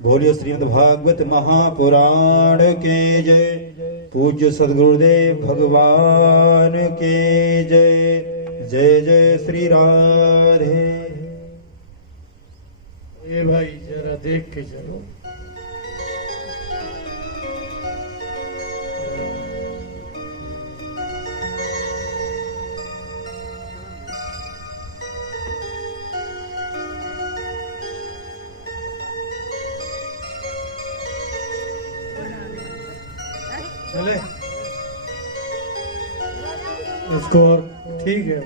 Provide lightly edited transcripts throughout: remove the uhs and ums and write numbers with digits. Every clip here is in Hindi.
बोलियो श्रीमद् भागवत महापुराण के जय। पूज्य सद्गुरुदेव भगवान के जय। जय जय श्री राधे। ये भाई जरा देख के चलो। चले इसको और ठीक है।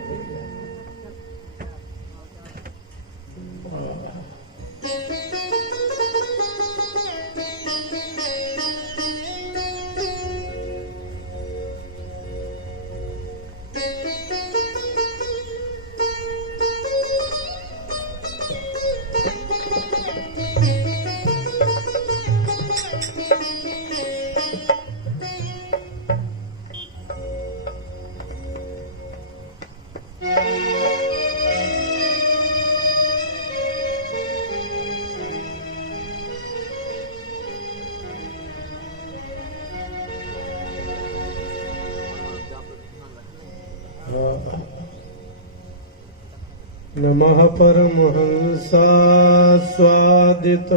नमः परमहंसा स्वादित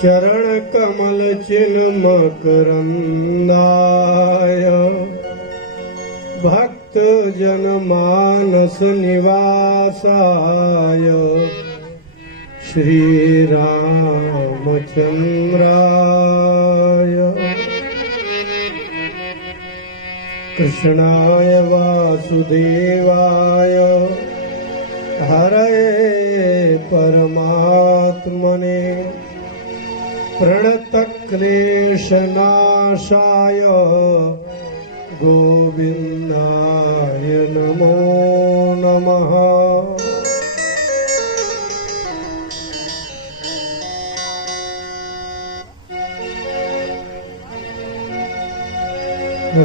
चरण कमल चिन्मकरंदाय भक्त जन मानस निवासाय श्री रामचंद्राय कृष्णाय वासुदेवाय हरे परमात्मने प्रणतक्लेशनाशाय गोविंदाय नमो नमः।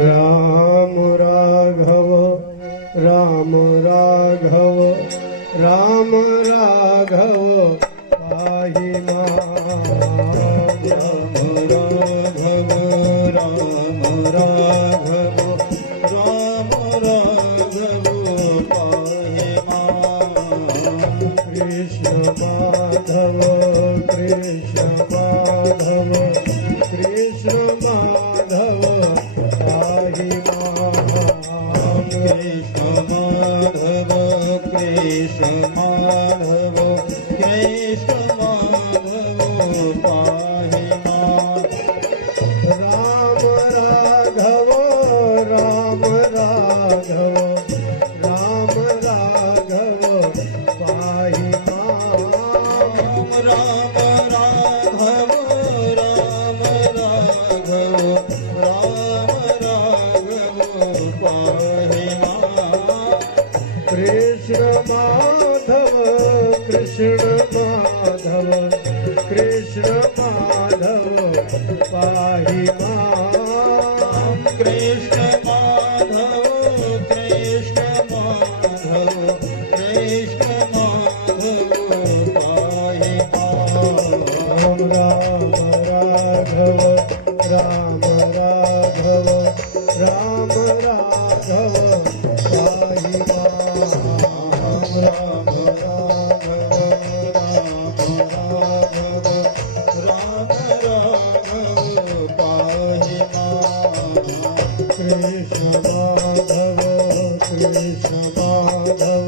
राम राघव राम राघव राम राघव पाहि मां। राम राघव राम राघव राम राघव पाहि मां। कृष्ण माधव कृष्ण माधव कृष्ण माधव पाहि मां। कृष्ण माधव कृष्ण माधव कृष्ण माधव पाहि मां। राम राघव राम राघव राम राघव पाहि मां। राम राघव राम राघव राम राघव पाहि मां। कृष्ण माधव कृष्ण माधव कृष्ण माधव पाहि मां। कृष्ण माधव कृष्ण माधव कृष्ण माधव पाहि मां। राम राघव राम राघव राम राघव पाहि मां। राम राघव राम राघव पाहि मां। कृष्ण माधव कृष्ण माधव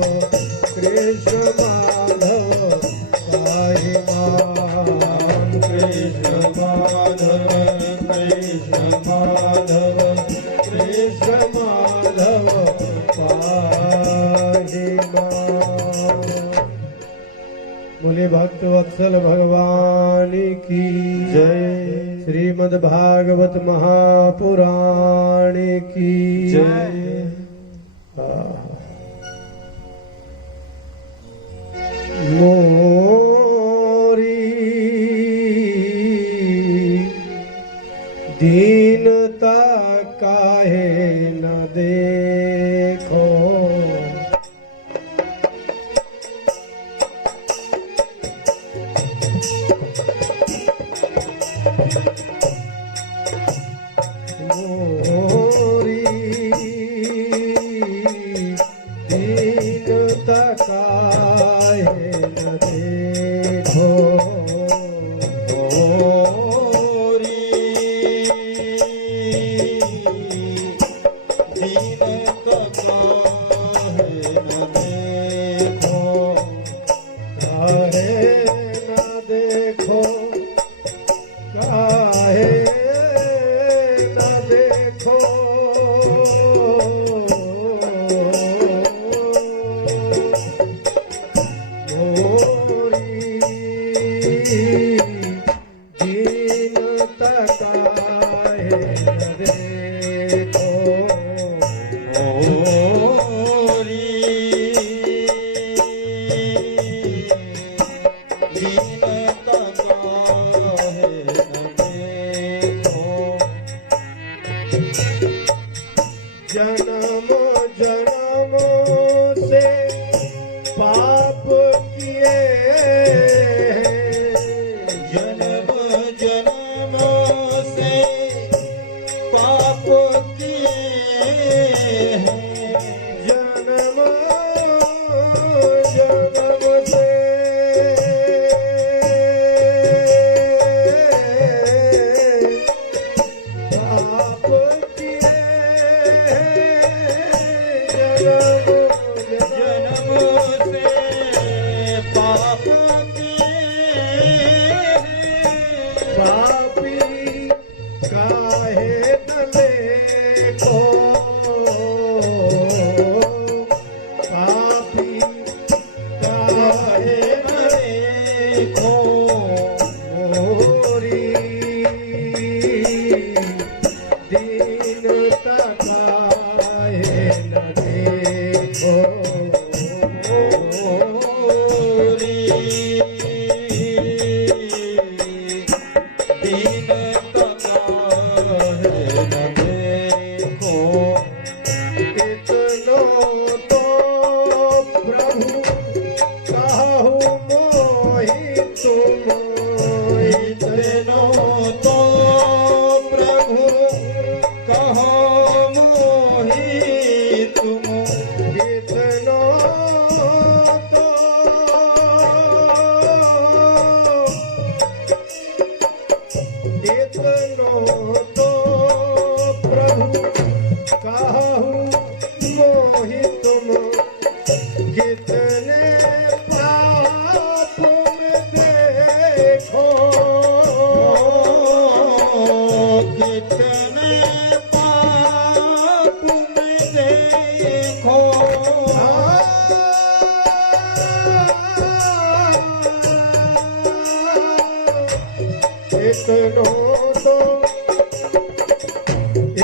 कृष्ण माधव पाहि मां। कृष्ण माधव कृष्ण माधव कृष्ण माधव पाहि मां। बोले भक्त वत्सल भगवान की जय। श्रीमद् भागवत महापुराण की जय। मोरी दीनता काहे न देखो। मोरी दीनता काहे न देखो मोरी दीनता काहे न देखो काहे न देखो काहे न देखो मोरी दीनता काहे न देखो मोरी दीनता काहे न देखो जन्म जन्मों से पाप किए हैं जन्म जन्मों से पाप किए हैं जन्म जन्म से पाप किए हैं जन्म से पाप किए हैं पापी काहे न देखो पापी काहे न देखो मोरी दीनता काहे न देखो मोरी दीनता काहे न देखो इतनो तो प्रभु कहु मोहि तुम इतनो तो प्रभु कहो मोहि तुम इतनो तो इतनो तो प्रभु कहु मोहि तुम कितने पाप में देखो कितने पाप में देखो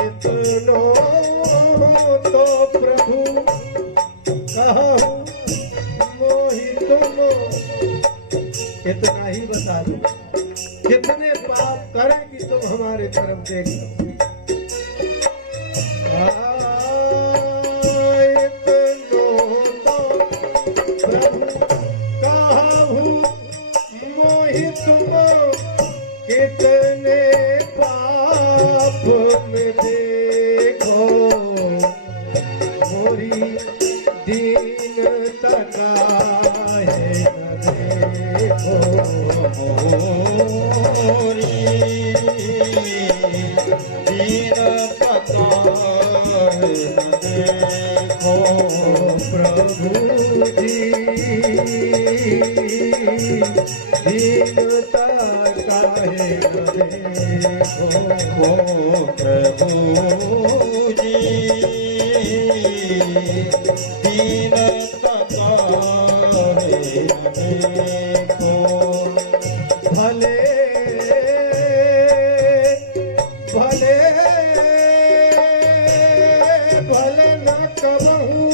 इतनो तो प्रभु कहु मोहि तुम इतना ही बता दो कितने पाप करें कि तुम हमारे तरफ देख लो कितने पाप में देखो मोरी दीनता काहे न देखो मोरी दीनता काहे न देखो प्रभु जी दीनता काहे न देखो प्रभु जी दीनता काहे न देखो भले भले भले न कबहू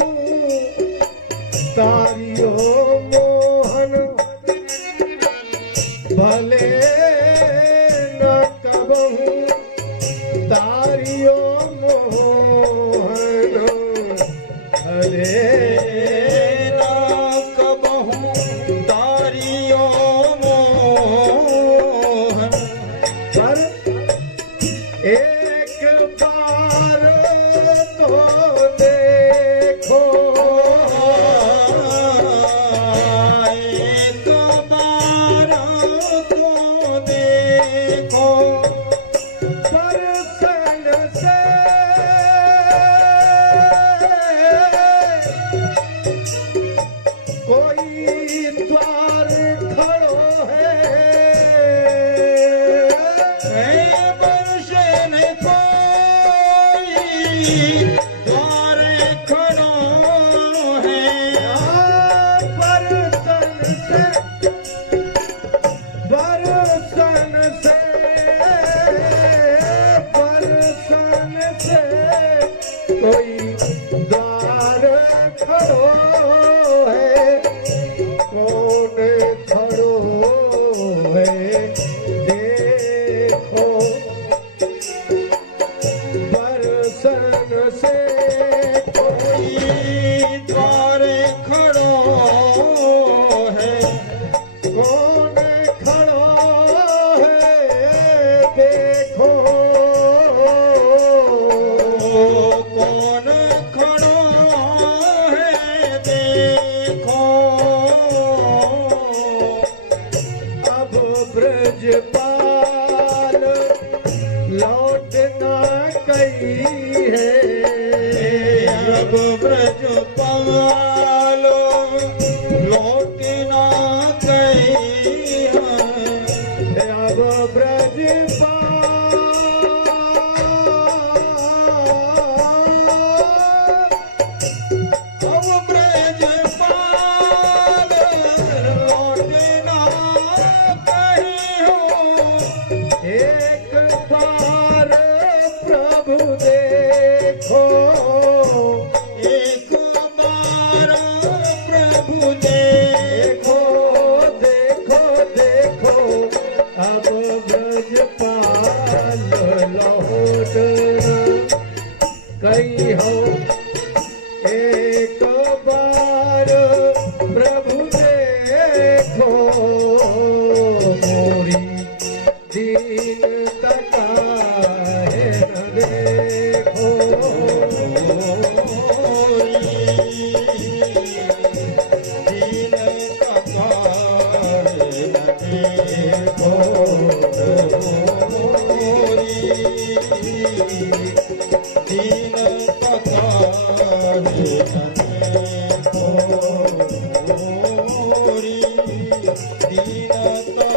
तारियो मोहन भले न कबहू तारियो मोहन भले कबहू दारियो मोहन कौन खड़ा है देखो, कौन खड़ा है देखो, अब ब्रजपाल लौट ना गई है, अब ब्रजपाल लौट ना गई है, अब अब ब्रजपाल लौट ना गई हो, एक बार प्रभु देखो, एक बार प्रभु देखो, देखो देखो अब ब्रजपाल लौट गई हो, एक बार प्रभु देखो, मोरी दीनता काहे न देखो, दीन कपाल देखो, दीन कपाल देखो, दीनता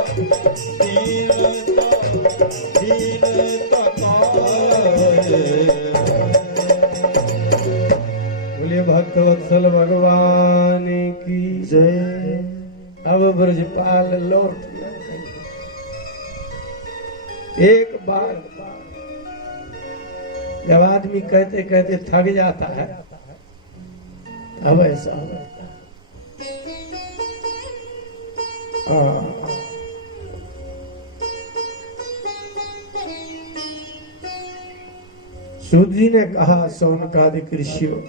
बोलिए भक्तवत्सल भगवान की जय। अब ब्रजपाल लौट गया। एक बार जब आदमी कहते कहते थक जाता है अब ऐसा होता है। सूत जी ने कहा शौनकादिक ऋषियों,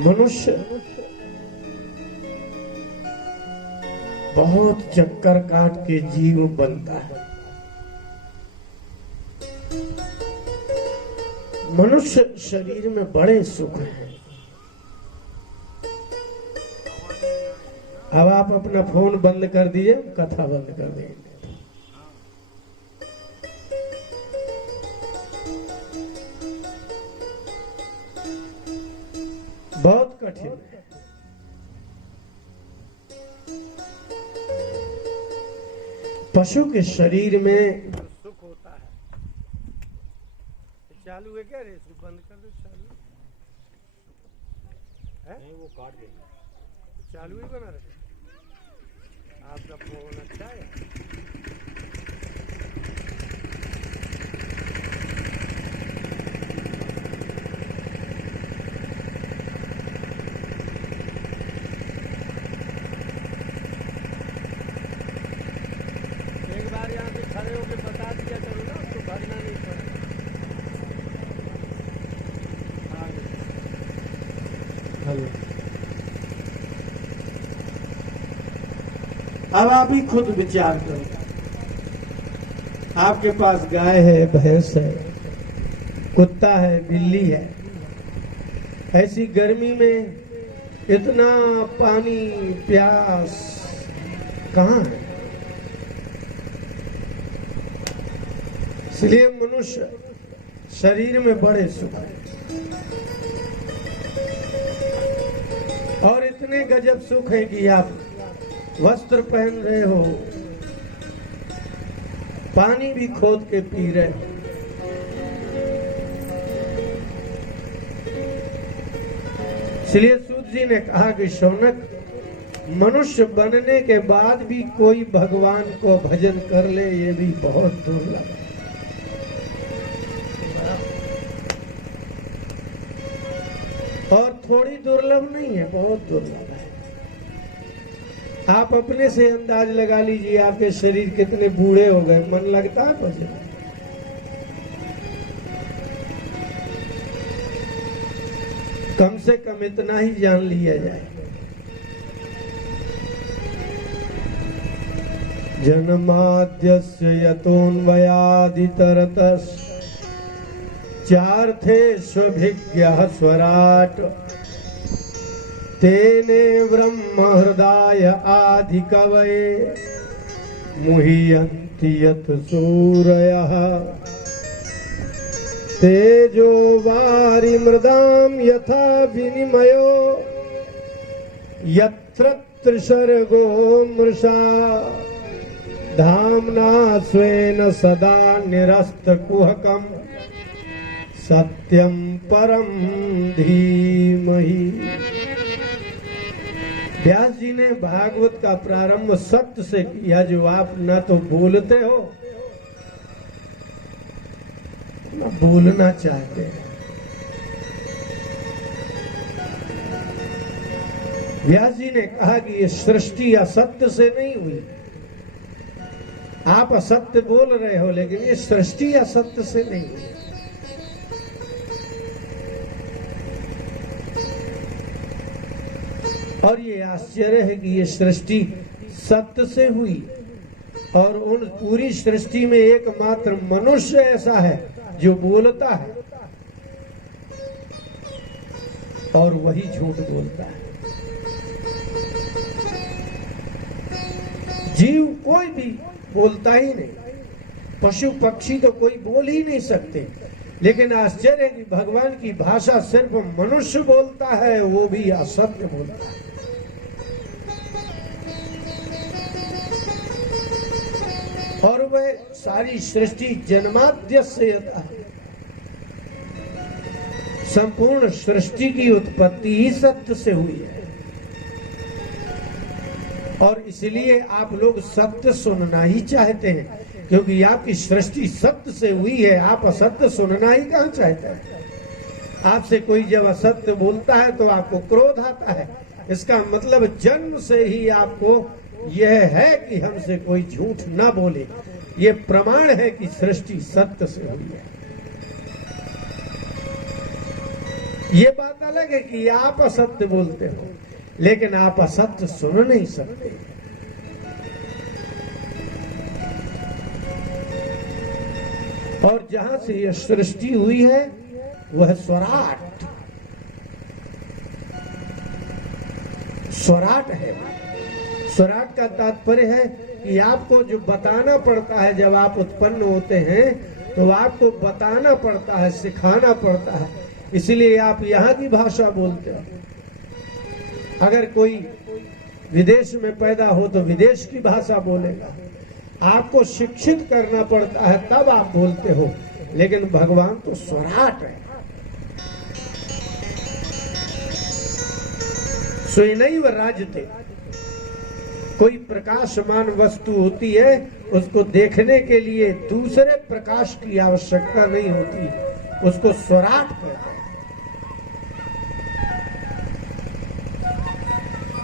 मनुष्य बहुत चक्कर काट के जीव बनता है। मनुष्य शरीर में बड़े सुख हैं। अब आप अपना फोन बंद कर दिए, कथा बंद कर देंगे। बहुत कठिन है। पशु के शरीर में सुख होता है। चालू है क्या रे? इसको बंद कर दो। चालू है? नहीं, वो काट देंगे। चालू ही बना रहे। आपका फोन अच्छा है। एक बार यहाँ पे खड़े होके बता दिया करो ना, उसको भरना नहीं पड़ेगा। हेलो, अब आप ही खुद विचार करो। आपके पास गाय है, भैंस है, कुत्ता है, बिल्ली है। ऐसी गर्मी में इतना पानी प्यास कहाँ है? इसलिए मनुष्य शरीर में बड़े सुख है। और इतने गजब सुख है कि आप वस्त्र पहन रहे हो, पानी भी खोद के पी रहे हो। इसलिए सूत जी ने कहा कि शौनक, मनुष्य बनने के बाद भी कोई भगवान को भजन कर ले, ये भी बहुत दुर्लभ है। और थोड़ी दुर्लभ नहीं है, बहुत दुर्लभ है। आप अपने से अंदाज लगा लीजिए, आपके शरीर कितने बूढ़े हो गए, मन लगता है भजन? कम से कम इतना ही जान लिया जाए। जन्माद्यस्य यतोऽन्वयादितरतश्च चार्थेष्वभिज्ञः स्वराट् तेने ब्रह्म हृदय आदिकवये मुह्यन्ति यत् सूरयः तेजो वारिमृदां यथा विनिमयो यत्र त्रिसर्गो मृषा धाम्ना स्वेन सदा निरस्तकुहकं सत्यं परम धीमहि। व्यास जी ने भागवत का प्रारंभ सत्य से किया, जो आप न तो बोलते हो न बोलना चाहते हैं। व्यास जी ने कहा कि ये सृष्टि असत्य से नहीं हुई। आप असत्य बोल रहे हो, लेकिन ये सृष्टि असत्य से नहीं हुई। और ये आश्चर्य है कि ये सृष्टि सत्य से हुई, और उन पूरी सृष्टि में एकमात्र मनुष्य ऐसा है जो बोलता है, और वही झूठ बोलता है। जीव कोई भी बोलता ही नहीं, पशु पक्षी तो कोई बोल ही नहीं सकते, लेकिन आश्चर्य है कि भगवान की भाषा सिर्फ मनुष्य बोलता है, वो भी असत्य बोलता है। और वह सारी सृष्टि जन्माद्य से संपूर्ण सृष्टि की उत्पत्ति ही सत्य से हुई है, और इसलिए आप लोग सत्य सुनना ही चाहते हैं, क्योंकि आपकी सृष्टि सत्य से हुई है। आप असत्य सुनना ही कहाँ चाहते हैं। आपसे कोई जब असत्य बोलता है तो आपको क्रोध आता है। इसका मतलब जन्म से ही आपको यह है कि हमसे कोई झूठ ना बोले। ये प्रमाण है कि सृष्टि सत्य से हुई है। ये बात अलग है कि आप असत्य बोलते हो, लेकिन आप असत्य सुन नहीं सकते। और जहां से यह सृष्टि हुई है वह स्वराट, स्वराट है। स्वराट का तात्पर्य है कि आपको जो बताना पड़ता है, जब आप उत्पन्न होते हैं तो आपको बताना पड़ता है, सिखाना पड़ता है, इसलिए आप यहाँ की भाषा बोलते हो। अगर कोई विदेश में पैदा हो तो विदेश की भाषा बोलेगा। आपको शिक्षित करना पड़ता है तब आप बोलते हो, लेकिन भगवान तो स्वराट है। स्वयं राजते, कोई प्रकाशमान वस्तु होती है, उसको देखने के लिए दूसरे प्रकाश की आवश्यकता नहीं होती, उसको स्वराट कहते हैं।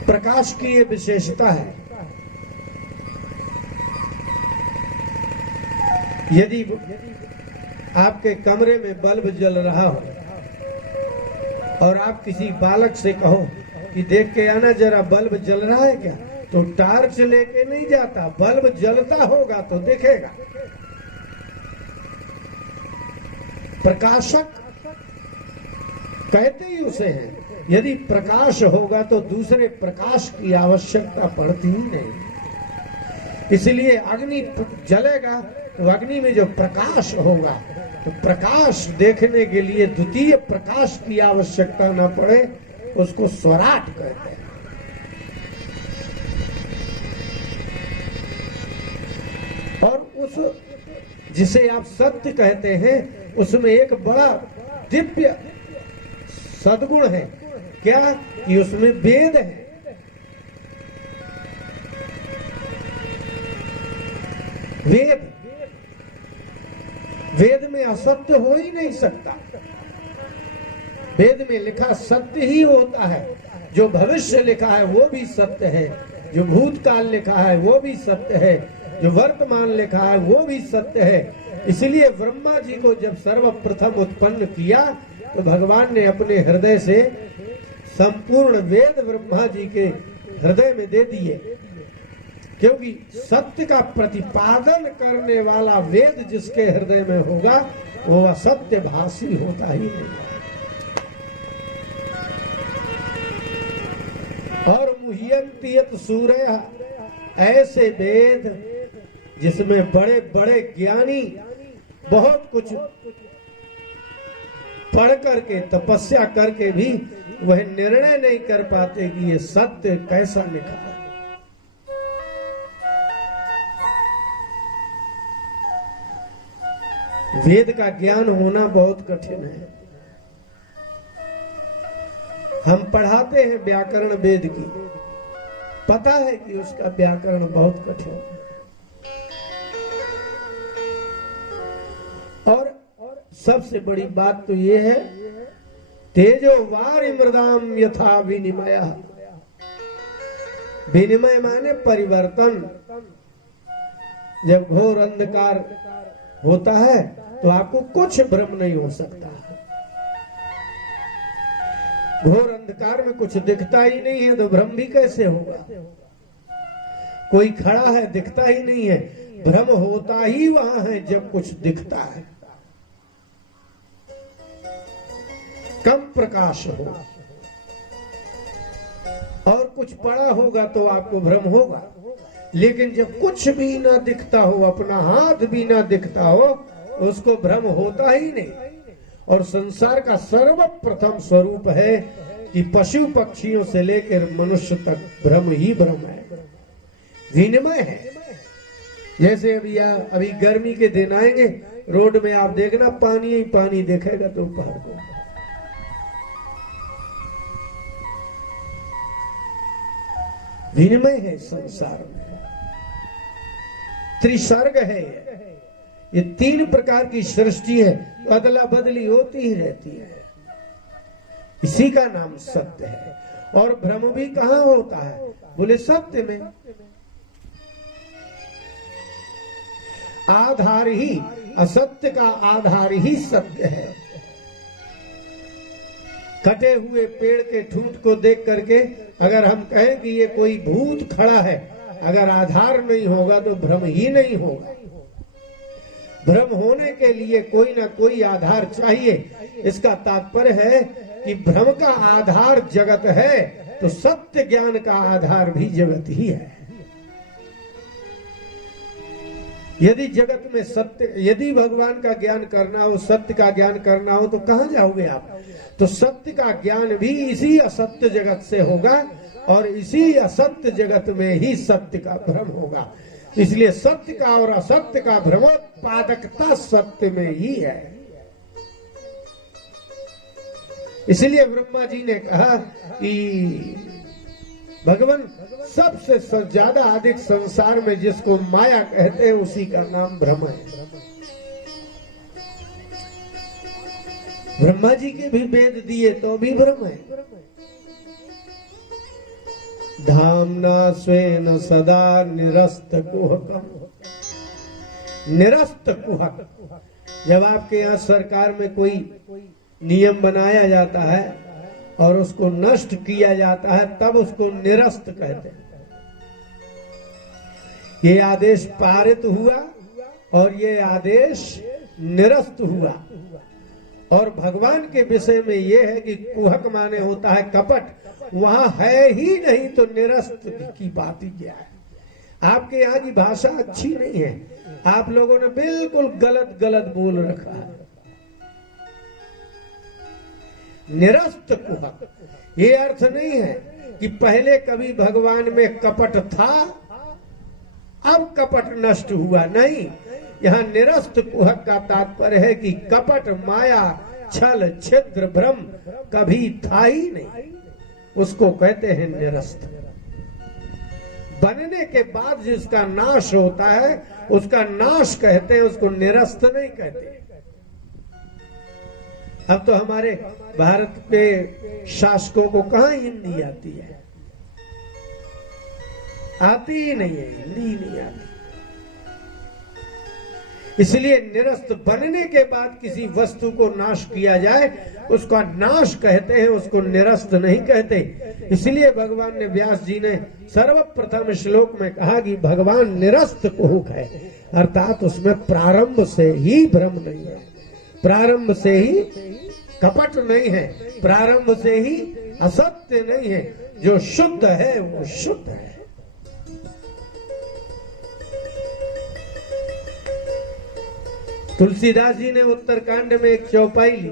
प्रकाश की ये विशेषता है। यदि आपके कमरे में बल्ब जल रहा हो और आप किसी बालक से कहो कि देख के आना जरा बल्ब जल रहा है क्या, तो टार्च लेके नहीं जाता, बल्ब जलता होगा तो देखेगा। प्रकाशक कहते ही उसे हैं। यदि प्रकाश होगा तो दूसरे प्रकाश की आवश्यकता पड़ती ही नहीं। इसलिए अग्नि जलेगा तो अग्नि में जो प्रकाश होगा, तो प्रकाश देखने के लिए द्वितीय प्रकाश की आवश्यकता न पड़े, उसको स्वराट कहते हैं। और उस जिसे आप सत्य कहते हैं, उसमें एक बड़ा दिव्य सद्गुण है। क्या? कि उसमें वेद है। वेद, वेद में असत्य हो ही नहीं सकता। वेद में लिखा सत्य ही होता है। जो भविष्य लिखा है वो भी सत्य है, जो भूतकाल लिखा है वो भी सत्य है, जो वर्तमान लिखा है वो भी सत्य है। इसलिए ब्रह्मा जी को जब सर्वप्रथम उत्पन्न किया तो भगवान ने अपने हृदय से संपूर्ण वेद ब्रह्मा जी के हृदय में दे दिए, क्योंकि सत्य का प्रतिपादन करने वाला वेद जिसके हृदय में होगा वो असत्य भाषी होता ही नहीं। और मुह्यंतियत सूर्य, ऐसे वेद जिसमें बड़े बड़े ज्ञानी बहुत कुछ पढ़ करके तपस्या करके भी वह निर्णय नहीं कर पाते कि ये सत्य कैसा लिखा है। वेद का ज्ञान होना बहुत कठिन है। हम पढ़ाते हैं व्याकरण वेद की, पता है कि उसका व्याकरण बहुत कठिन है। और सबसे बड़ी बात तो ये है, तेजो वारि मृदाम यथा विनिमय। विनिमय माने परिवर्तन। जब घोर अंधकार होता है तो आपको कुछ भ्रम नहीं हो सकता। घोर अंधकार में कुछ दिखता ही नहीं है तो भ्रम भी कैसे होगा। कोई खड़ा है दिखता ही नहीं है, भ्रम होता ही वहां है जब कुछ दिखता है, कम प्रकाश हो और कुछ पड़ा होगा तो आपको भ्रम होगा। लेकिन जब कुछ भी ना दिखता हो, अपना हाथ भी ना दिखता हो, उसको भ्रम होता ही नहीं। और संसार का सर्वप्रथम स्वरूप है कि पशु पक्षियों से लेकर मनुष्य तक भ्रम ही भ्रम है, विनिमय है। जैसे अभी गर्मी के दिन आएंगे, रोड में आप देखना पानी ही पानी दिखेगा तो पहाड़ को, विनिमय है संसार में। त्रिसर्ग है, ये तीन प्रकार की सृष्टि है, अदला बदली होती ही रहती है। इसी का नाम सत्य है। और भ्रम भी कहाँ होता है? बोले सत्य में। आधार ही, असत्य का आधार ही सत्य है। कटे हुए पेड़ के ठूंठ को देख करके अगर हम कहें कि ये कोई भूत खड़ा है, अगर आधार नहीं होगा तो भ्रम ही नहीं होगा। भ्रम होने के लिए कोई ना कोई आधार चाहिए। इसका तात्पर्य है कि भ्रम का आधार जगत है तो सत्य ज्ञान का आधार भी जगत ही है। यदि जगत में सत्य, यदि भगवान का ज्ञान करना हो, सत्य का ज्ञान करना हो तो कहां जाओगे आप? तो सत्य का ज्ञान भी इसी असत्य जगत से होगा और इसी असत्य जगत में ही सत्य का भ्रम होगा। इसलिए सत्य का और असत्य का भ्रमोत्पादकता सत्य में ही है। इसलिए ब्रह्मा जी ने कहा कि भगवान सबसे ज्यादा अधिक संसार में जिसको माया कहते हैं उसी का नाम भ्रम है। ब्रह्मा जी के भी वेद दिए तो भी भ्रम है। धामना स्वेन सदा निरस्त कुहकम। निरस्त कुहक, जब आपके यहाँ सरकार में कोई नियम बनाया जाता है और उसको नष्ट किया जाता है तब उसको निरस्त कहते हैं। ये आदेश पारित हुआ और ये आदेश निरस्त हुआ। और भगवान के विषय में ये है कि कुहक माने होता है कपट, वहां है ही नहीं तो निरस्त की बात ही क्या है। आपके यहाँ की भाषा अच्छी नहीं है, आप लोगों ने बिल्कुल गलत गलत बोल रखा है। निरस्त कुहक ये अर्थ नहीं है कि पहले कभी भगवान में कपट था अब कपट नष्ट हुआ, नहीं। यहाँ निरस्त कुहक का तात्पर्य है कि कपट, माया, छल, छिद्र, भ्रम कभी था ही नहीं, उसको कहते हैं निरस्त। बनने के बाद जिसका नाश होता है उसका नाश कहते हैं, उसको निरस्त नहीं कहते। अब तो हमारे भारत पे शासकों को कहां हिंदी आती है? आती ही नहीं है, हिंदी ही नहीं आती। इसलिए निरस्त बनने के बाद किसी वस्तु को नाश किया जाए उसका नाश कहते हैं, उसको निरस्त नहीं कहते। इसलिए भगवान ने व्यास जी ने सर्वप्रथम श्लोक में कहा कि भगवान निरस्त कुहुक है, अर्थात उसमें प्रारंभ से ही भ्रम नहीं है, प्रारंभ से ही कपट नहीं है, प्रारंभ से ही असत्य नहीं है। जो शुद्ध है वो शुद्ध है। तुलसीदास जी ने उत्तरकांड में एक चौपाई ली,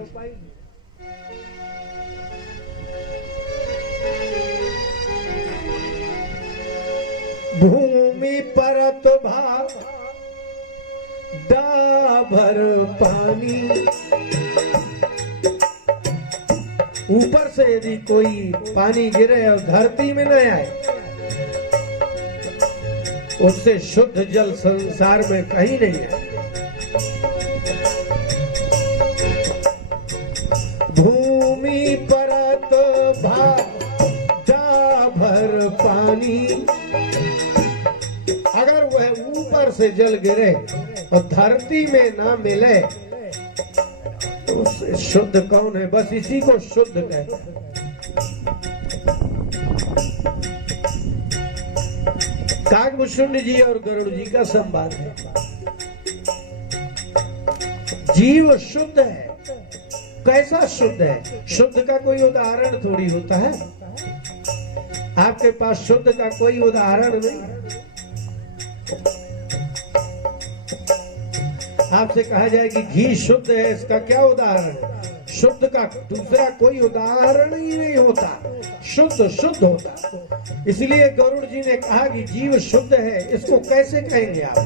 भूमि परत भाव डाभर पानी। ऊपर से यदि कोई पानी गिरे और धरती में न आए, उससे शुद्ध जल संसार में कहीं नहीं है। भूमि परत डाभर पानी, अगर वह ऊपर से जल गिरे और धरती में ना मिले तो उससे शुद्ध कौन है? बस इसी को शुद्ध कहते हैं। काकभूषुंड जी और गरुड़ जी का संवाद है। जीव शुद्ध है। कैसा शुद्ध है? शुद्ध का कोई उदाहरण थोड़ी होता है। आपके पास शुद्ध का कोई उदाहरण नहीं है। आपसे कहा जाए कि घी शुद्ध है, इसका क्या उदाहरण है? शुद्ध का दूसरा कोई उदाहरण ही नहीं होता, शुद्ध शुद्ध होता। इसलिए गरुड़ जी ने कहा कि जीव शुद्ध है, इसको कैसे कहेंगे आप?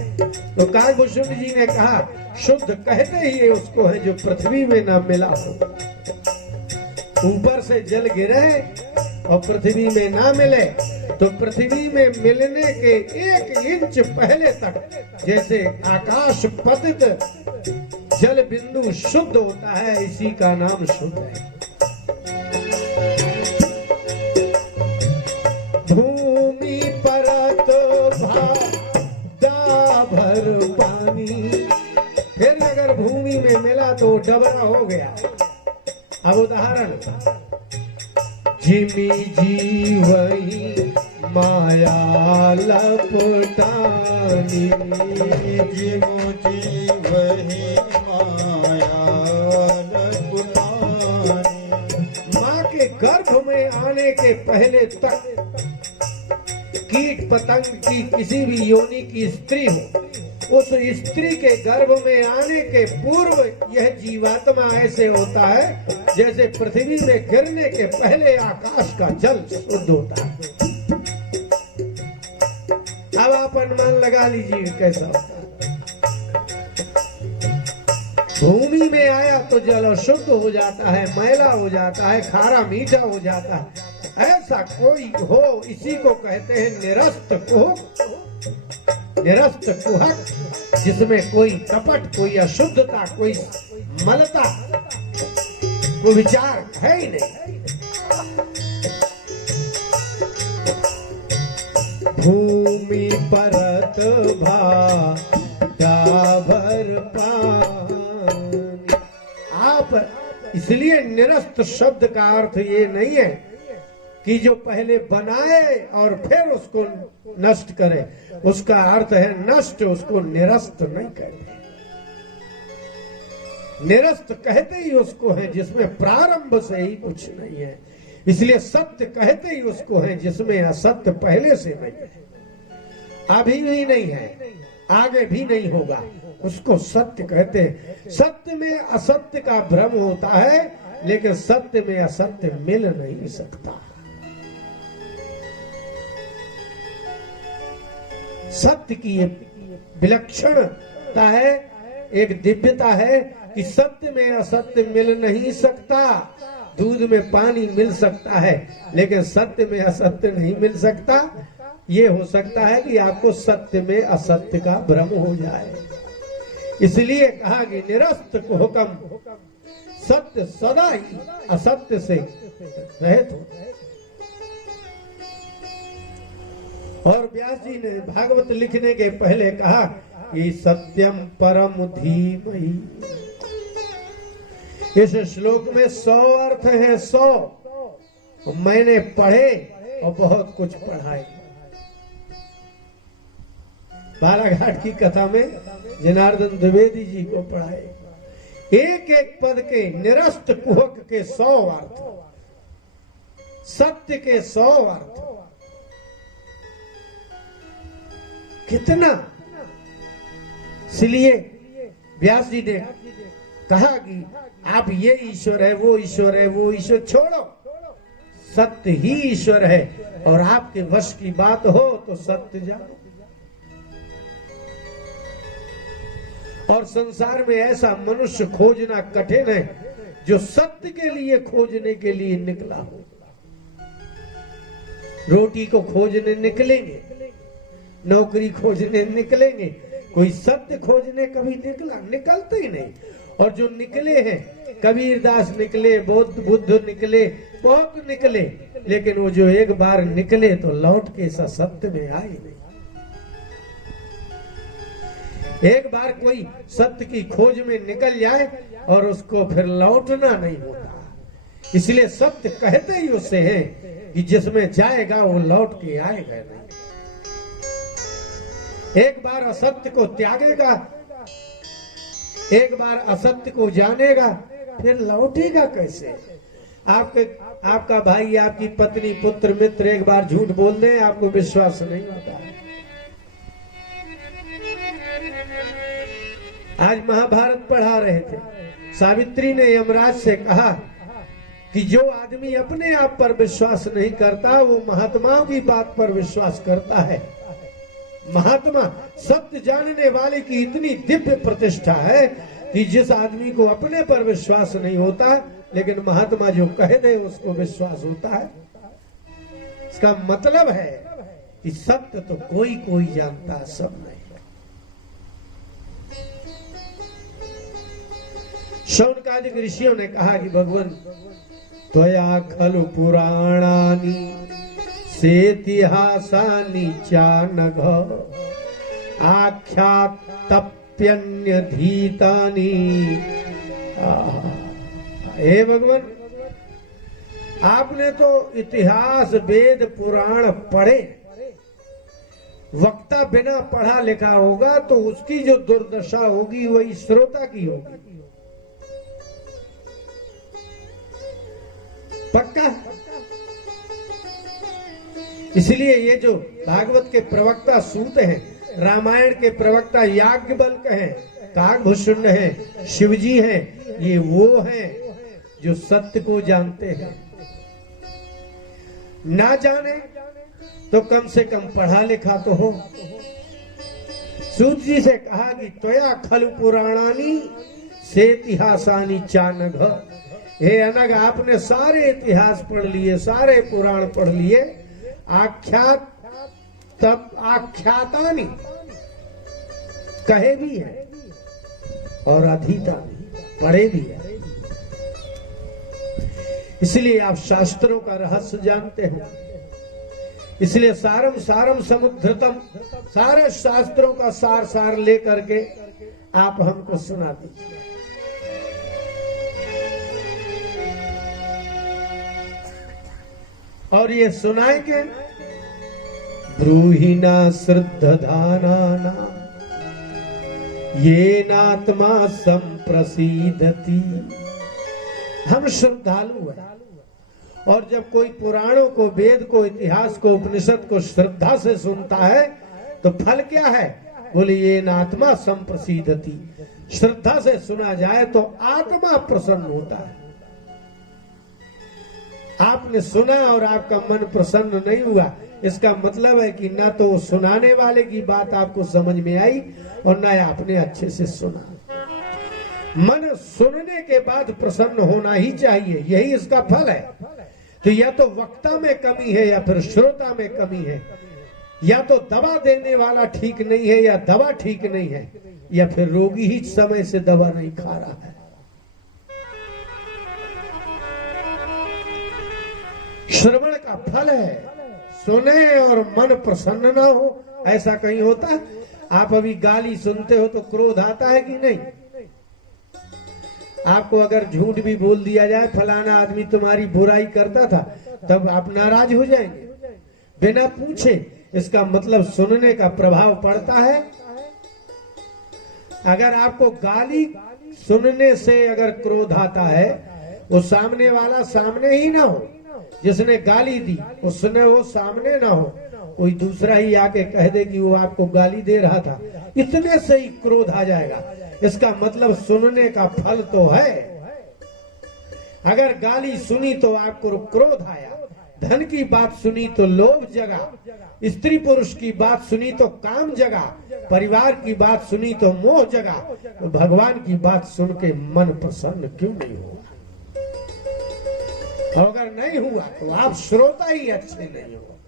तो काकभूषुंड जी ने कहा शुद्ध कहते ही उसको है जो पृथ्वी में ना मिला हो। ऊपर से जल गिरे और पृथ्वी में ना मिले तो पृथ्वी में मिलने के 1 इंच पहले तक जैसे आकाश पतित जल बिंदु शुद्ध होता है, इसी का नाम शुद्ध है। भूमि परत डाभर पानी, फिर अगर भूमि में मिला तो डबरा हो गया। अब उदाहरण, जिमी जीवही माया लपटानी, जिमो जीवहि माया लपटानी। माँ के गर्भ में आने के पहले तक कीट पतंग की किसी भी योनि की स्त्री हो, उस स्त्री के गर्भ में आने के पूर्व यह जीवात्मा ऐसे होता है जैसे पृथ्वी में गिरने के पहले आकाश का जल शुद्ध होता है। अब आप अनुमान लगा लीजिए कैसा होता है। भूमि में आया तो जल अशुद्ध हो जाता है, मैला हो जाता है, खारा मीठा हो जाता है। ऐसा कोई हो, इसी को कहते हैं निरस्त कुहक। निरस्त कुहक जिसमें कोई कपट, कोई अशुद्धता, कोई मलता, कोई विचार है ही नहीं। भूमि परत डाभर पानी। आप इसलिए निरस्त शब्द का अर्थ ये नहीं है कि जो पहले बनाए और फिर उसको नष्ट करे, उसका अर्थ है नष्ट, उसको निरस्त नहीं कहते। निरस्त कहते ही उसको है जिसमें प्रारंभ से ही कुछ नहीं है। इसलिए सत्य कहते ही उसको है जिसमें असत्य पहले से नहीं है, अभी भी नहीं है, आगे भी नहीं होगा, उसको सत्य कहते हैं। सत्य में असत्य का भ्रम होता है, लेकिन सत्य में असत्य मिल नहीं सकता। सत्य की विलक्षणता है, एक दिव्यता है कि सत्य में असत्य मिल नहीं सकता। दूध में पानी मिल सकता है, लेकिन सत्य में असत्य नहीं मिल सकता। ये हो सकता है कि आपको सत्य में असत्य का भ्रम हो जाए। इसलिए कहा कि निरस्त को हुक्म, सत्य सदा ही असत्य से रहित हो। और व्यास जी ने भागवत लिखने के पहले कहा कि सत्यम परम धीमहि। इस श्लोक में 100 अर्थ है, 100 मैंने पढ़े और बहुत कुछ पढ़ाए। बालाघाट की कथा में जनार्दन द्विवेदी जी को पढ़ाए। एक एक पद के निरस्त कुहक के 100 अर्थ, सत्य के 100 अर्थ। कितना! इसलिए व्यास जी ने कहा कि आप ये ईश्वर है, वो ईश्वर है, वो ईश्वर छोड़ो, सत्य ही ईश्वर है। और आपके वश की बात हो तो सत्य जानो। और संसार में ऐसा मनुष्य खोजना कठिन है जो सत्य के लिए खोजने के लिए निकला हो। रोटी को खोजने निकलेंगे, नौकरी खोजने निकलेंगे, कोई सत्य खोजने कभी निकलते ही नहीं। और जो निकले हैं, कबीरदास निकले, बुद्ध निकले, बहुत निकले, लेकिन वो जो एक बार निकले तो लौट के सत्य में आए नहीं। एक बार कोई सत्य की खोज में निकल जाए और उसको फिर लौटना नहीं होता। इसलिए सत्य कहते ही उससे है कि जिसमें जाएगा वो लौट के आएगा नहीं। एक बार असत्य को त्यागेगा, एक बार असत्य को जानेगा, फिर लौटेगा कैसे? आपका भाई, आपकी पत्नी, पुत्र, मित्र एक बार झूठ बोल दे, आपको विश्वास नहीं होता। आज महाभारत पढ़ा रहे थे, सावित्री ने यमराज से कहा कि जो आदमी अपने आप पर विश्वास नहीं करता वो महात्माओं की बात पर विश्वास करता है। महात्मा सत्य जानने वाले की इतनी दिव्य प्रतिष्ठा है कि जिस आदमी को अपने पर विश्वास नहीं होता, लेकिन महात्मा जो कह दे उसको विश्वास होता है। इसका मतलब है कि सत्य तो कोई कोई जानता, सब नहीं। शौनकादिक ऋषियों ने कहा कि भगवान त्वया खलु पुराणानि सेतिहासानि चानघ आख्यातप्यन्यधीतानि। हे भगवान, आपने तो इतिहास, वेद, पुराण पढ़े। वक्ता बिना पढ़ा लिखा होगा तो उसकी जो दुर्दशा होगी वही श्रोता की होगी। पक्का। इसलिए ये जो भागवत के प्रवक्ता सूत हैं, रामायण के प्रवक्ता याज्ञवल्क्य हैं, काकभूषुंड हैं, शिवजी हैं, ये वो हैं जो सत्य को जानते हैं। ना जाने तो कम से कम पढ़ा लिखा तो हो। सूत जी से कहा कि त्वया खलु पुराणानि सेतिहासानि चानघ। हे अनग, आपने सारे इतिहास पढ़ लिए, सारे पुराण पढ़ लिए, आख्यातानि कहे भी है और अधीता पढ़े भी है। इसलिए आप शास्त्रों का रहस्य जानते हो। इसलिए सारम सारम समुद्धृतम, सारे शास्त्रों का सार सार लेकर के आप हमको सुना दीजिए। और ये सुनाएंगे, ब्रूहिना श्रद्धानाना ये नात्मा संप्रसीदति। हम श्रद्धालु हैं और जब कोई पुराणों को, वेद को, इतिहास को, उपनिषद को श्रद्धा से सुनता है तो फल क्या है? बोले ये नात्मा संप्रसीदति। श्रद्धा से सुना जाए तो आत्मा प्रसन्न होता है। आपने सुना और आपका मन प्रसन्न नहीं हुआ, इसका मतलब है कि ना तो सुनाने वाले की बात आपको समझ में आई और ना आपने अच्छे से सुना। मन सुनने के बाद प्रसन्न होना ही चाहिए, यही इसका फल है। तो या तो वक्ता में कमी है या फिर श्रोता में कमी है, या तो दवा देने वाला ठीक नहीं है या दवा ठीक नहीं है, या फिर रोगी ही समय से दवा नहीं खा रहा है। श्रवण का फल है, सुने और मन प्रसन्न ना हो, ऐसा कहीं होता है? आप अभी गाली सुनते हो तो क्रोध आता है कि नहीं? आपको अगर झूठ भी बोल दिया जाए फलाना आदमी तुम्हारी बुराई करता था, तब आप नाराज हो जाएंगे बिना पूछे। इसका मतलब सुनने का प्रभाव पड़ता है। अगर आपको गाली सुनने से अगर क्रोध आता है, वो सामने वाला सामने ही ना हो, जिसने गाली दी उसने वो सामने ना हो, कोई दूसरा ही आके कह दे कि वो आपको गाली दे रहा था, इतने से ही क्रोध आ जाएगा। इसका मतलब सुनने का फल तो है। अगर गाली सुनी तो आपको क्रोध आया, धन की बात सुनी तो लोभ जगा, स्त्री पुरुष की बात सुनी तो काम जगा, परिवार की बात सुनी तो मोह जगा, तो भगवान की बात सुन के मन प्रसन्न क्यों नहीं हुआ? और अगर नहीं हुआ तो आप श्रोता ही अच्छे नहीं हो।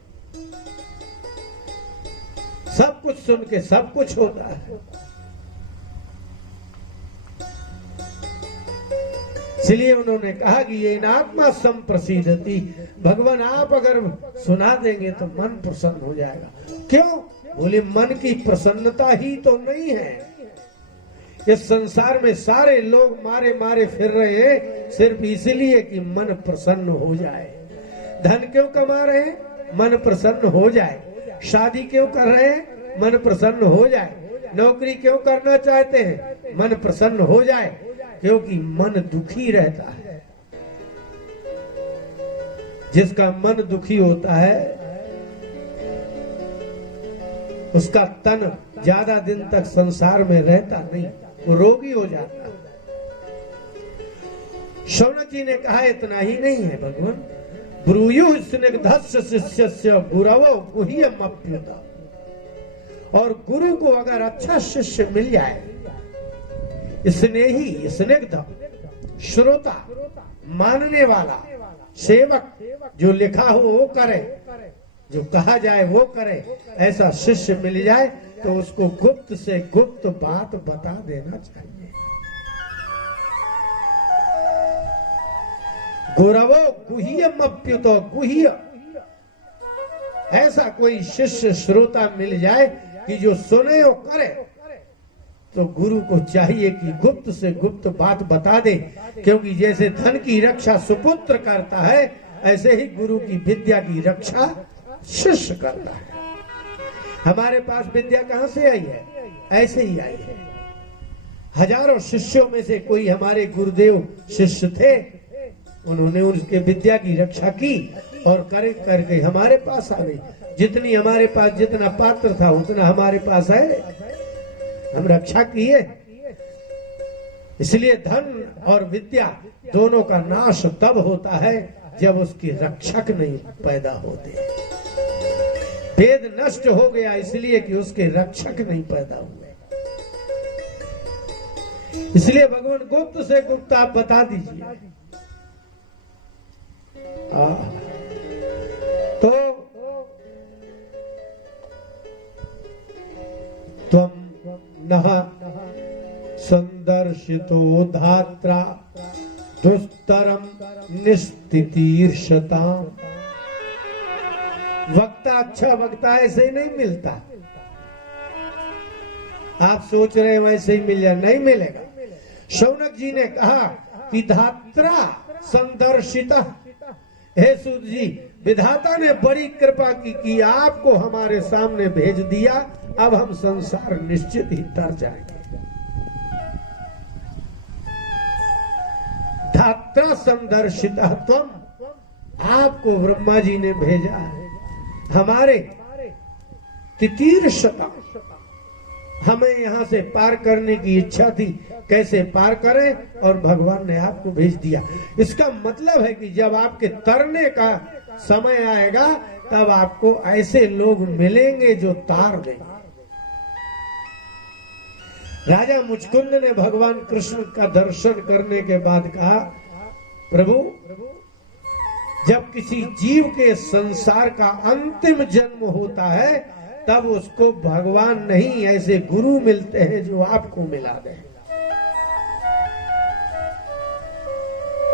सब कुछ सुन के सब कुछ होता है। इसलिए उन्होंने कहा कि ये आत्मा संप्रसिद्धति, भगवान आप अगर सुना देंगे तो मन प्रसन्न हो जाएगा। क्यों? बोले मन की प्रसन्नता ही तो नहीं है। इस संसार में सारे लोग मारे मारे फिर रहे हैं सिर्फ इसलिए कि मन प्रसन्न हो जाए। धन क्यों कमा रहे हैं? मन प्रसन्न हो जाए। शादी क्यों कर रहे हैं? मन प्रसन्न हो जाए। नौकरी क्यों करना चाहते हैं? मन प्रसन्न हो जाए, क्योंकि मन दुखी रहता है। जिसका मन दुखी होता है उसका तन ज्यादा दिन तक संसार में रहता नहीं, वो रोगी हो जाता है। शौनक जी ने कहा इतना ही नहीं है भगवान, ब्रूयु स्निग्धस्य शिष्यस्य गुरवो गुह्यमप्युत। और गुरु को अगर अच्छा शिष्य मिल जाए, स्नेही स्निग्ध श्रोता मानने वाला सेवक, जो लिखा हो वो करे, जो कहा जाए वो करे, ऐसा शिष्य मिल जाए तो उसको गुप्त से गुप्त बात बता देना चाहिए। गुरवो गुह्यमप्युतो गुह्य, ऐसा कोई शिष्य श्रोता मिल जाए कि जो सुने और करे, तो गुरु को चाहिए कि गुप्त से गुप्त बात बता दे। क्योंकि जैसे धन की रक्षा सुपुत्र करता है, ऐसे ही गुरु की विद्या की रक्षा शिष्य करता है। हमारे पास विद्या कहां से आई है? ऐसे ही आई है। हजारों शिष्यों में से कोई हमारे गुरुदेव शिष्य थे, उन्होंने उसके विद्या की रक्षा की और करे करके हमारे पास आ गई। जितनी हमारे पास, जितना पात्र था उतना हमारे पास है, हम रक्षा किए। इसलिए धन और विद्या दोनों का नाश तब होता है जब उसके रक्षक नहीं पैदा होते। वेद नष्ट हो गया इसलिए कि उसके रक्षक नहीं पैदा हुए। इसलिए भगवान गुप्त से गुप्त आप बता दीजिए। तो त्वम नः संदर्शितो धात्रा दुस्तरम निस्तितीर्षता। वक्ता अच्छा वक्ता ऐसे नहीं मिलता। आप सोच रहे हैं वैसे ही मिल जाए, नहीं मिलेगा। शौनक जी ने कहा कि धात्रा संदर्शिता, हे सूत जी, विधाता ने बड़ी कृपा की कि आपको हमारे सामने भेज दिया, अब हम संसार निश्चित ही तर जाएंगे। धात्रा संदर्शिता त्वम, आपको ब्रह्मा जी ने भेजा है हमारे तितीर्षता, हमें यहां से पार करने की इच्छा थी, कैसे पार करें, और भगवान ने आपको भेज दिया। इसका मतलब है कि जब आपके तरने का समय आएगा तब आपको ऐसे लोग मिलेंगे जो तार देंगे। राजा मुचकुंद ने भगवान कृष्ण का दर्शन करने के बाद कहा, प्रभु, जब किसी जीव के संसार का अंतिम जन्म होता है तब उसको भगवान नहीं, ऐसे गुरु मिलते हैं जो आपको मिला दे।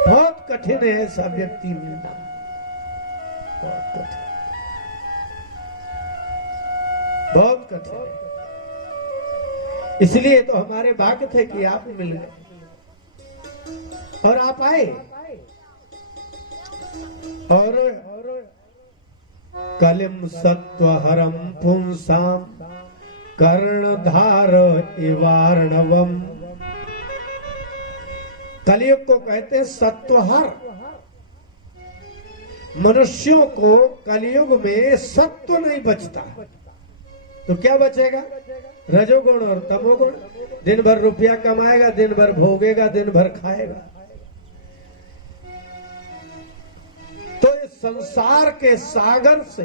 बहुत कठिन है ऐसा व्यक्ति मिलना, बहुत कठिन, बहुत कठिन है। इसलिए तो हमारे भाग्य थे कि आप मिल गए और आप आए। और कलिम सत्वहरम पुंसाम कर्णधार इवार्णवम। कलियुग को कहते हैं सत्वहर। मनुष्यों को कलियुग में सत्व नहीं बचता, तो क्या बचेगा? रजोगुण और तमोगुण। दिन भर रुपया कमाएगा, दिन भर भोगेगा, दिन भर खाएगा। तो इस संसार के सागर से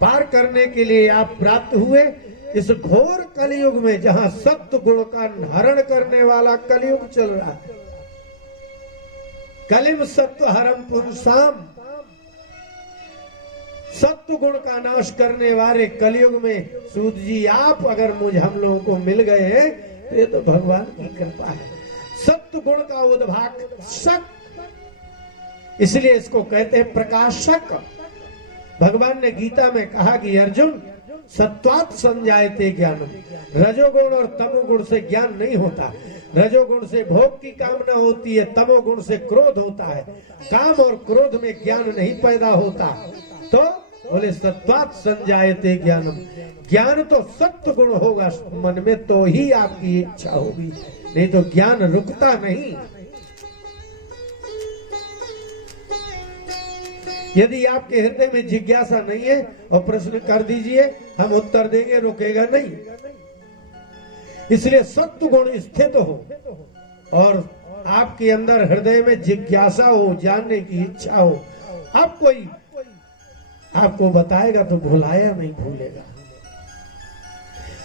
पार करने के लिए आप प्राप्त हुए इस घोर कलियुग में, जहां सत्व गुण का हरण करने वाला कलियुग चल रहा है। कलिम सत्व हरम पुरुषाम। सत्व गुण का नाश करने वाले कलियुग में सूत जी आप अगर हम लोगों को मिल गए हैं तो ये तो भगवान की कृपा है। सत्व गुण का उद्भाषक, इसलिए इसको कहते हैं प्रकाशक। भगवान ने गीता में कहा कि अर्जुन सत्वात् संजायते ज्ञानम। रजोगुण और तमोगुण से ज्ञान नहीं होता। रजोगुण से भोग की कामना होती है, तमोगुण से क्रोध होता है। काम और क्रोध में ज्ञान नहीं पैदा होता। तो बोले सत्वात् संजायते ज्ञानम। ज्ञान तो सत्व गुण होगा मन में तो ही आपकी इच्छा होगी, नहीं तो ज्ञान रुकता नहीं। यदि आपके हृदय में जिज्ञासा नहीं है और प्रश्न कर दीजिए, हम उत्तर देंगे, रुकेगा नहीं। इसलिए सत्व गुण स्थित हो और आपके अंदर हृदय में जिज्ञासा हो, जानने की इच्छा हो। अब कोई आपको बताएगा तो भुलाया नहीं भूलेगा।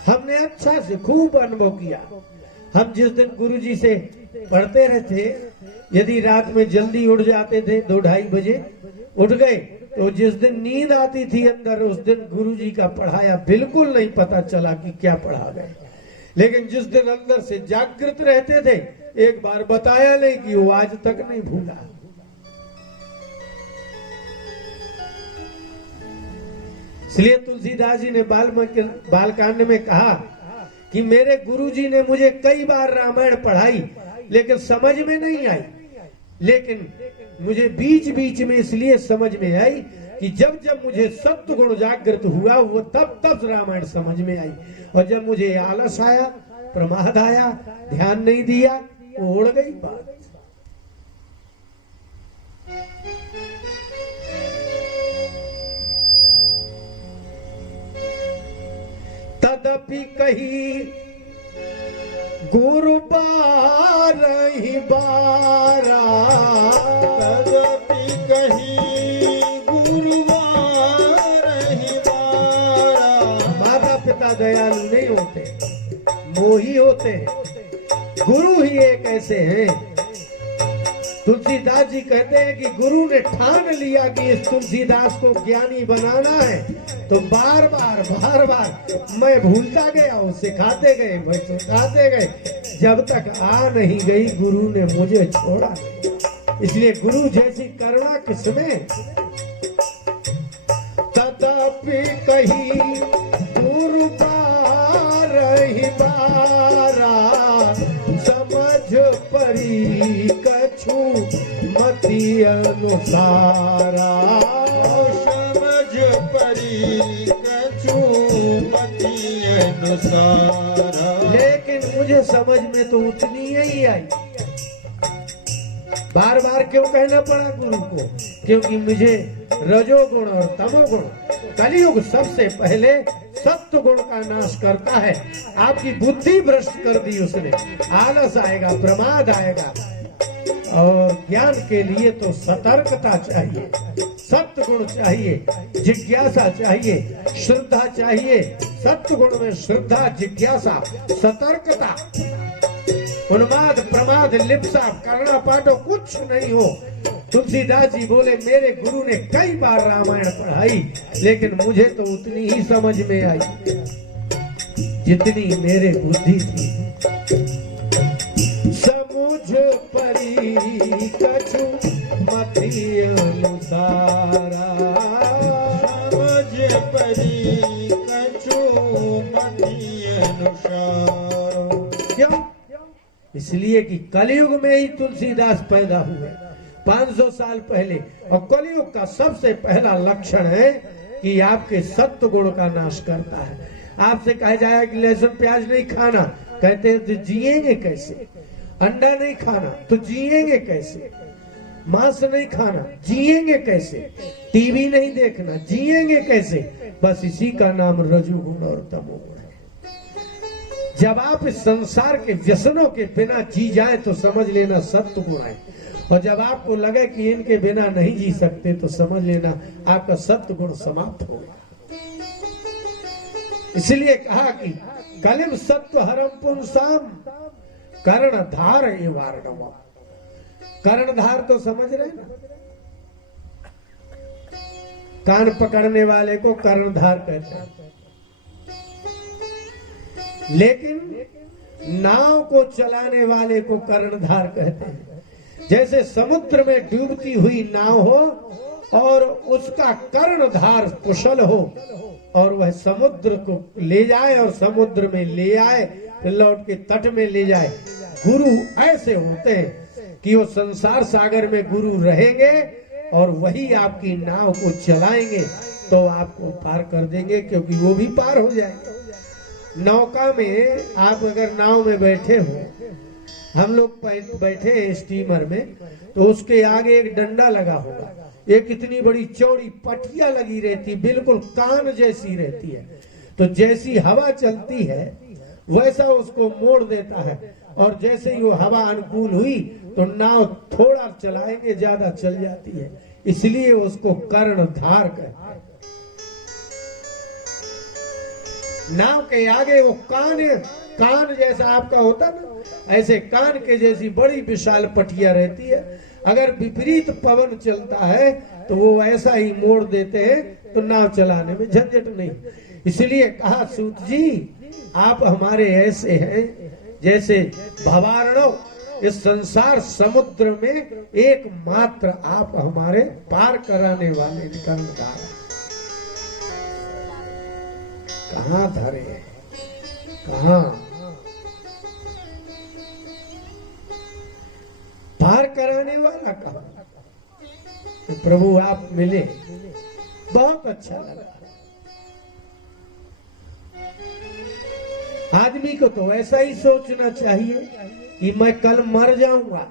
हमने अच्छा से खूब अनुभव किया। हम जिस दिन गुरुजी से पढ़ते रहते, यदि रात में जल्दी उठ जाते थे, 2-2:30 बजे उठ गए, तो जिस दिन नींद आती थी अंदर, उस दिन गुरुजी का पढ़ाया बिल्कुल नहीं पता चला कि क्या पढ़ा गए। लेकिन जिस दिन अंदर से जागृत रहते थे, एक बार बताया नहीं कि वो आज तक नहीं भूला। इसलिए तुलसीदास जी ने बालकांड में कहा कि मेरे गुरुजी ने मुझे कई बार रामायण पढ़ाई लेकिन समझ में नहीं आई। लेकिन मुझे बीच बीच में इसलिए समझ में आई कि जब जब मुझे सत्व गुण जागृत हुआ, वो तब रामायण समझ में आई। और जब मुझे आलस आया, प्रमाद आया, ध्यान नहीं दिया, वो उड़ गई बात। तदपि कही गुरु बारहि बारा। तदपि कही गुरु बारहि बारा। माता पिता दयालु नहीं होते, मोही होते हैं। गुरु ही एक ऐसे हैं। तुलसीदास जी कहते हैं कि गुरु ने ठान लिया कि इस तुलसीदास को ज्ञानी बनाना है, तो बार बार मैं भूलता गया, वो सिखाते गए, मैं सिखाते गए, जब तक आ नहीं गई गुरु ने मुझे छोड़ा। इसलिए गुरु जैसी करुणा किसमें। तथापि कही गुरु बारहि बारा। समझ परी कछु मति अनुसारा। समझ परी कछु मति अनुसारा। लेकिन मुझे समझ में तो उतनी ही आई। बार बार क्यों कहना पड़ा गुरु को? क्योंकि मुझे रजोगुण और तमोगुण, कलियुग सबसे पहले सत्व गुण का नाश करता है। आपकी बुद्धि भ्रष्ट कर दी उसने। आलस आएगा, प्रमाद आएगा। और ज्ञान के लिए तो सतर्कता चाहिए, सत्व गुण चाहिए, जिज्ञासा चाहिए, श्रद्धा चाहिए। सत्व गुण में श्रद्धा, जिज्ञासा, सतर्कता, उन्माद, प्रमाद, लिप्सा, करना पाटो कुछ नहीं हो। तुलसीदास जी बोले मेरे गुरु ने कई बार रामायण पढ़ाई, लेकिन मुझे तो उतनी ही समझ में आई जितनी मेरे बुद्धि थी। समझ परी कछु मति अनुसारा। समझ परी कछु मति अनुसारा। इसलिए कि कलयुग में ही तुलसीदास पैदा हुए 500 साल पहले। और कलयुग का सबसे पहला लक्षण है कि आपके सत्व गुण का नाश करता है। आपसे कहा जाए कि लहसुन प्याज नहीं खाना, कहते हैं तो जिएंगे कैसे? अंडा नहीं खाना तो जिएंगे कैसे? मांस नहीं खाना जिएंगे कैसे? टीवी नहीं देखना जिएंगे कैसे? बस इसी का नाम रजोगुण और तमोगुण है। जब आप इस संसार के व्यसनों के बिना जी जाए तो समझ लेना सत्व गुण है, और जब आपको लगे कि इनके बिना नहीं जी सकते तो समझ लेना आपका सत्व गुण समाप्त होगा। इसलिए कहा कि कलिम सत्व हरम पुंसाम कर्णधार एवार्णव। कर्णधार तो समझ रहे ना, कान पकड़ने वाले को कर्णधार कहते हैं, लेकिन नाव को चलाने वाले को कर्णधार कहते हैं। जैसे समुद्र में डूबती हुई नाव हो और उसका कर्णधार कुशल हो और वह समुद्र को ले जाए और समुद्र में ले आए, लौट के तट में ले जाए। गुरु ऐसे होते हैं कि वो संसार सागर में गुरु रहेंगे और वही आपकी नाव को चलाएंगे तो आपको पार कर देंगे, क्योंकि वो भी पार हो जाएंगे। नौका में आप अगर नाव में बैठे हो, हम लोग बैठे हैं स्टीमर में, तो उसके आगे एक डंडा लगा होगा, एक इतनी बड़ी चौड़ी पटिया लगी रहती, बिल्कुल कान जैसी रहती है। तो जैसी हवा चलती है वैसा उसको मोड़ देता है, और जैसे ही वो हवा अनुकूल हुई तो नाव थोड़ा चलाएंगे ज्यादा चल जाती है, इसलिए उसको कर्णधार कहते हैं। नाव के आगे वो कान जैसा आपका होता ना, ऐसे कान के जैसी बड़ी विशाल पटिया रहती है। अगर विपरीत पवन चलता है तो वो ऐसा ही मोड़ देते हैं, तो नाव चलाने में झंझट नहीं। इसलिए कहा सूत जी आप हमारे ऐसे हैं जैसे भवारणव, इस संसार समुद्र में एकमात्र आप हमारे पार कराने वाले कर्णधार। कहाँ धरे, कहाँ पार कराने वाला, कहाँ? तो प्रभु आप मिले, बहुत अच्छा लगा। आदमी को तो ऐसा ही सोचना चाहिए कि मैं कल मर जाऊंगा,